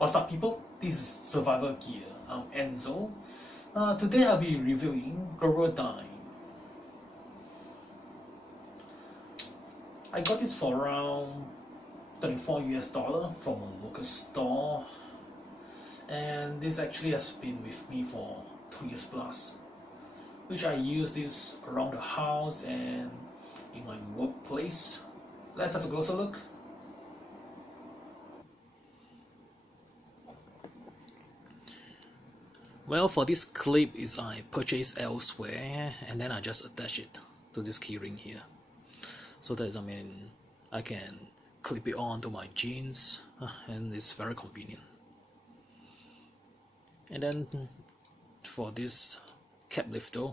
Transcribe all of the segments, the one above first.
What's up, people? This is Survival Gear. I'm Enzo. Today I'll be reviewing Gerber dime. I got this for around $24 from a local store, and this actually has been with me for 2 years plus, which I use this around the house and in my workplace. Let's have a closer look. Well, for this clip is I purchased elsewhere and then I just attach it to this keyring here. So that I can clip it on to my jeans and it's very convenient. And then for this cap lifter,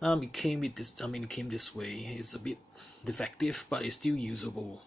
it came this way. It's a bit defective, but it's still usable.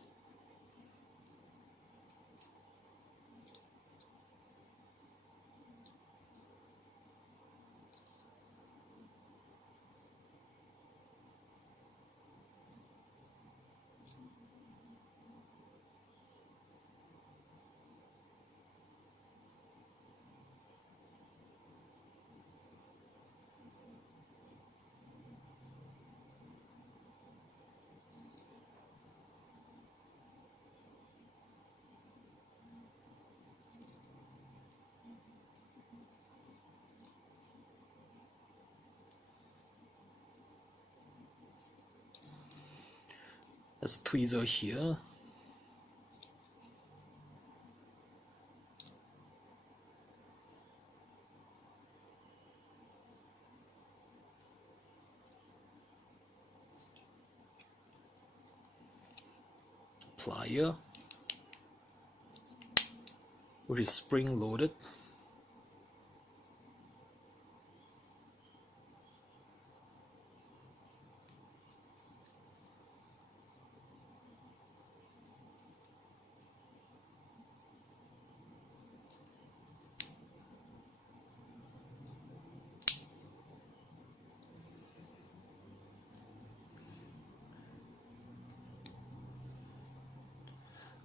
There's a tweezer here. Plier, which is spring loaded.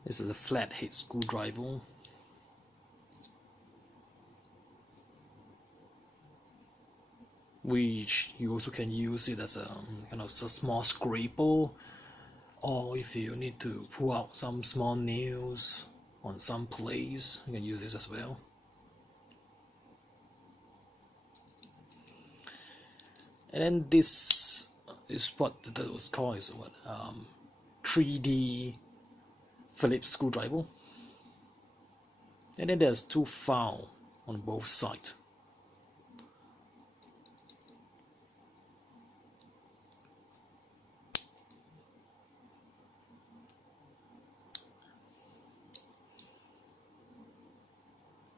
This is a flathead screwdriver. Which you also can use it as a kind of a small scraper, or if you need to pull out some small nails on some place, you can use this as well. And then this is what that was called 3D Phillips screwdriver. And then there's two files on both sides.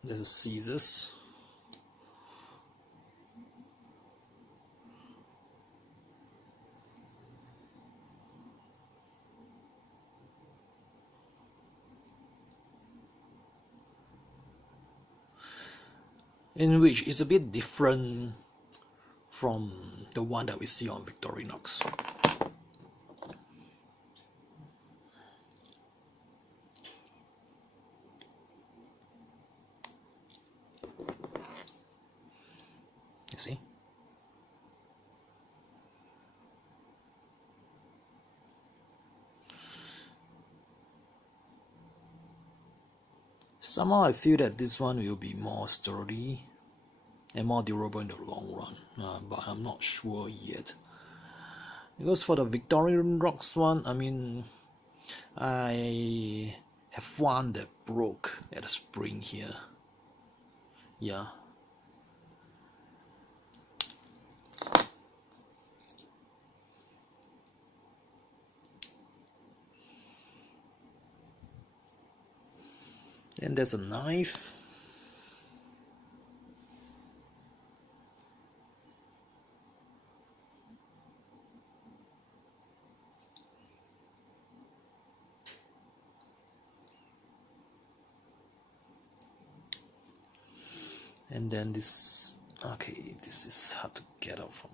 There's a scissors. In which is a bit different from the one that we see on Victorinox. You see? Somehow I feel that this one will be more sturdy and more durable in the long run, but I'm not sure yet. Because for the Victorinox one, I have one that broke at the spring here. Yeah. Then there's a knife. And then this, okay, this is hard to get it off.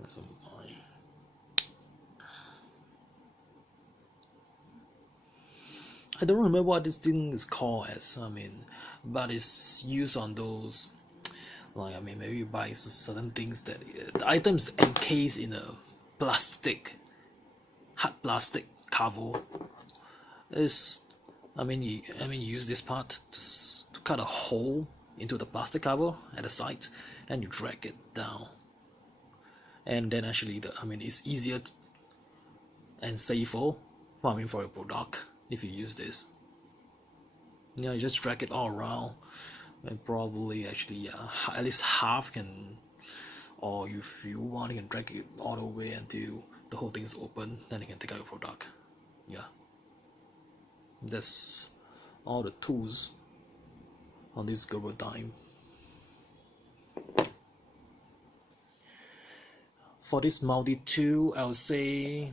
That's I don't remember what this thing is called as. But it's used on those, like, maybe you buy certain things that the item is encased in a hard plastic cover. Is you use this part to cut a hole into the plastic cover at the side, and you drag it down, and then actually it's easier and safer for your product if you use this. You just drag it all around, and probably actually at least half can, or if you want, you can drag it all the way until the whole thing is open, then you can take out your product. Yeah, that's all the tools on this Gerber dime. For this multi-tool, I would say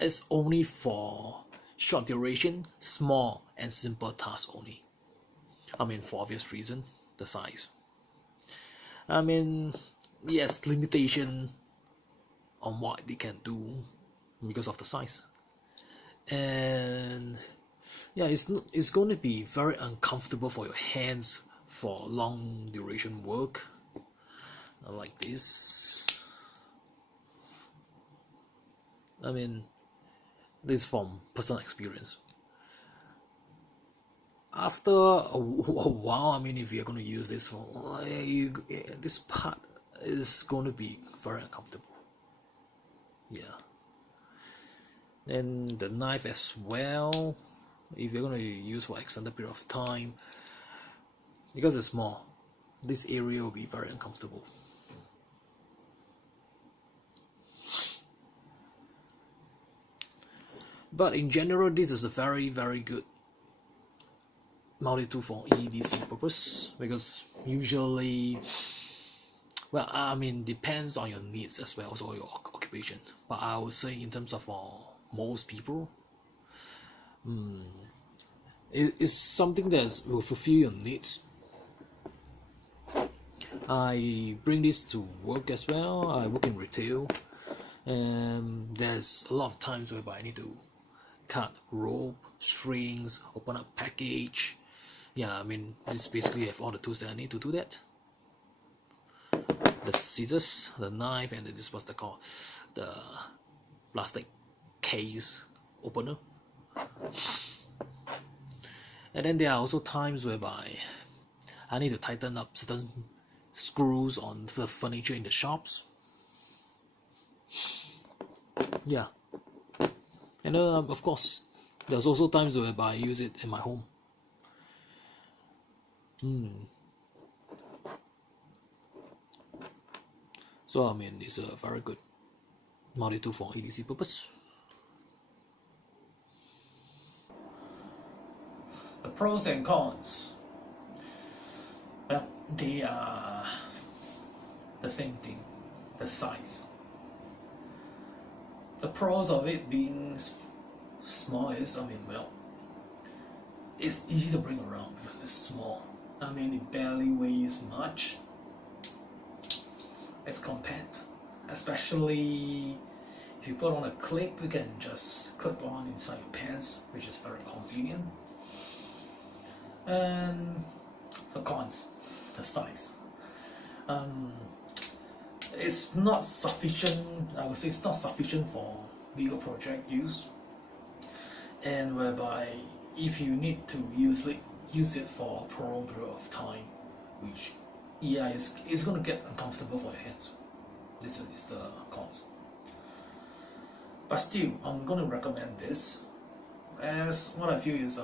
it's only for short duration, small and simple tasks only. For obvious reason, the size. Yes, limitation on what they can do because of the size. And yeah, it's going to be very uncomfortable for your hands for long duration work like this. This is from personal experience. After a while, if you're going to use this this part is going to be very uncomfortable. Yeah. And the knife as well, if you're going to use for extended period of time, because it's small, this area will be very uncomfortable. But in general, this is a very, very good multi-tool for EDC purpose, because usually, depends on your needs as well, also your occupation. But I would say in terms of most people, it's something that will fulfill your needs. I bring this to work as well. I work in retail, and there's a lot of times whereby I need to cut rope, strings, open up package. Yeah, this basically have all the tools that I need to do that. The scissors, the knife, and this was called the plastic case opener. And then there are also times whereby I need to tighten up certain screws on the furniture in the shops. Yeah. And of course, there's also times whereby I use it in my home. So it's a very good multi-tool for EDC purpose. The pros and cons. Well, they are the same thing, the size. The pros of it being small is, it's easy to bring around because it's small. It barely weighs much. It's compact, especially if you put on a clip, you can just clip on inside your pants, which is very convenient. And the cons, the size. It's not sufficient. I would say it's not sufficient for legal project use, and whereby if you need to use it for a prolonged period of time, which it's going to get uncomfortable for your hands. This is the cons. But still, I'm going to recommend this, as what I feel is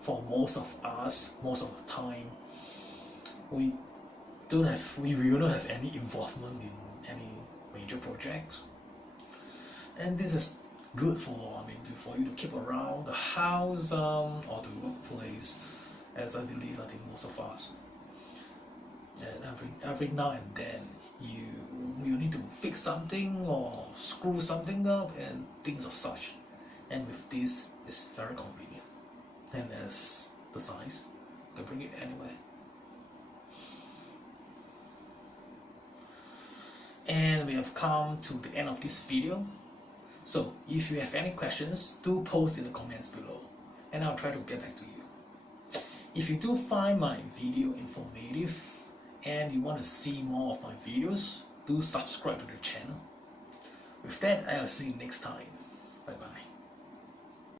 for most of us, most of the time, we don't have any involvement in any major projects, and this is good for for you to keep around the house or the workplace, as I think most of us. And every now and then you need to fix something or screw something up and things of such, and with this it's very convenient, and as the size, you can bring it anywhere. And we have come to the end of this video. So if you have any questions, do post in the comments below. and I'll try to get back to you. If you do find my video informative and you want to see more of my videos, do subscribe to the channel. With that, I'll see you next time.